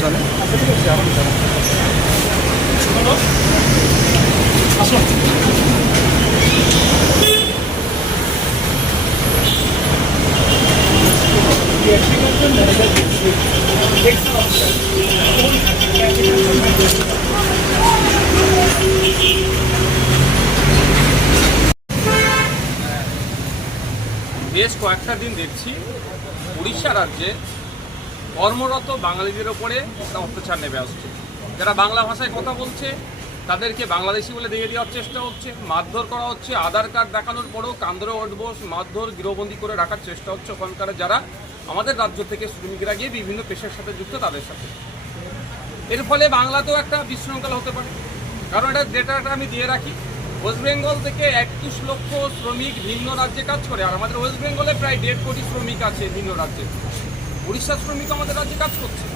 চলে বেশ কয়েকটা দিন দেখছি উড়িষ্যা রাজ্যে কর্মরত বাঙালিদের ওপরে একটা অত্যাচার নেমে আসছে। যারা বাংলা ভাষায় কথা বলছে তাদেরকে বাংলাদেশি বলে দিয়ে দেওয়ার চেষ্টা হচ্ছে, মারধর করা হচ্ছে, আধার কার্ড দেখানোর পরেও কান ধরে উঠবো, মারধর গৃহবন্দী করে রাখার চেষ্টা হচ্ছে ওখানকার যারা আমাদের রাজ্য থেকে শ্রমিকরা গিয়ে বিভিন্ন পেশার সাথে যুক্ত তাদের সাথে। এর ফলে বাংলাতেও একটা বিশৃঙ্খলা হতে পারে। কারণ এটা ডেটাটা আমি দিয়ে রাখি, ওয়েস্ট বেঙ্গল থেকে 21 লক্ষ শ্রমিক ভিন্ন রাজ্যে কাজ করে, আর আমাদের ওয়েস্ট বেঙ্গলে প্রায় 1.5 কোটি শ্রমিক আছে ভিন্ন রাজ্যে। উড়িষ্যার শ্রমিক আমাদের রাজ্যে কাজ করছে।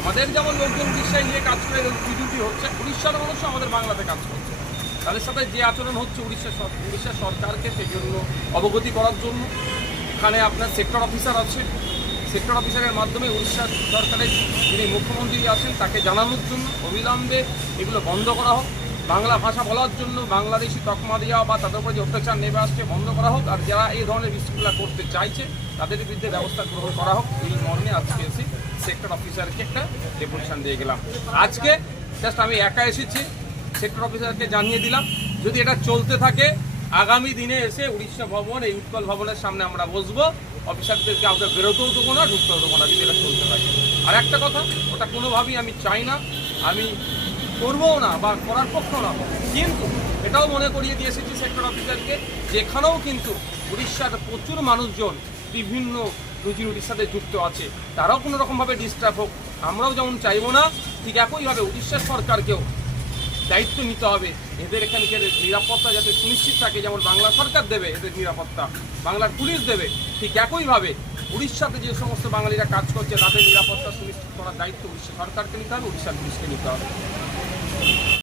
আমাদের যেমন লোকজন উড়িষ্যায় নিয়ে কাজ করে বিদ্যুতি হচ্ছে, উড়িষ্যার মানুষও আমাদের বাংলাতে কাজ করছে। তাদের সাথে যে আচরণ হচ্ছে উড়িষ্যা সরকারকে সেজন্য অবগতি করার জন্য এখানে আপনার সেক্টর অফিসার আছে, সেক্টর অফিসারের মাধ্যমে উড়িষ্যা সরকারের যিনি মুখ্যমন্ত্রী আছেন তাকে জানানোর জন্য অবিলম্বে এগুলো বন্ধ করা হোক, বাংলা ভাষা বলার জন্য বাংলাদেশি তকমা দেওয়া বা তাদের উপরে যে অত্যাচার নেমে আসছে বন্ধ করা হোক, আর যারা এই ধরনের বিশৃঙ্খলা করতে চাইছে তাদের বিরুদ্ধে ব্যবস্থা গ্রহণ করা হোক। এই মর্মে আজকে এসে সেক্টর অফিসারকে একটা ডেপুটেশন দিয়ে গেলাম। আজকে জাস্ট আমি একা এসেছি, সেক্টর অফিসারকে জানিয়ে দিলাম যদি এটা চলতে থাকে আগামী দিনে এসে উড়িষ্যা ভবন, এই উৎকল ভবনের সামনে আমরা বসবো, অফিসারদেরকে কাউকে বেরোতেও দেবো না, ঢুকতেও দেবো না যদি এটা চলতে থাকে। আর একটা কথা, ওটা কোনোভাবেই আমি চাই না, আমি করবও না বা করার পক্ষেও না, কিন্তু এটাও মনে করিয়ে দিয়ে এসেছি সেক্টর অফিসারকে যেখানেও কিন্তু উড়িষ্যার প্রচুর মানুষজন বিভিন্ন রুজি রুটির সাথে যুক্ত আছে, তারাও কোনো রকমভাবে ডিস্টার্ব হোক আমরাও যেমন চাইবো না, ঠিক একইভাবে উড়িষ্যার সরকারকেও দায়িত্ব নিতে হবে এদের এখানকার নিরাপত্তা যাতে সুনিশ্চিত থাকে। যেমন বাংলা সরকার দেবে এদের নিরাপত্তা, বাংলার পুলিশ দেবে, ঠিক একইভাবে উড়িষ্যাতে যে সমস্ত বাঙালিরা কাজ করছে তাদের নিরাপত্তা সুনিশ্চিত করার দায়িত্ব উড়িষ্যা সরকারকে নিতে হবে, উড়িষ্যার পুলিশকে নিতে হবে।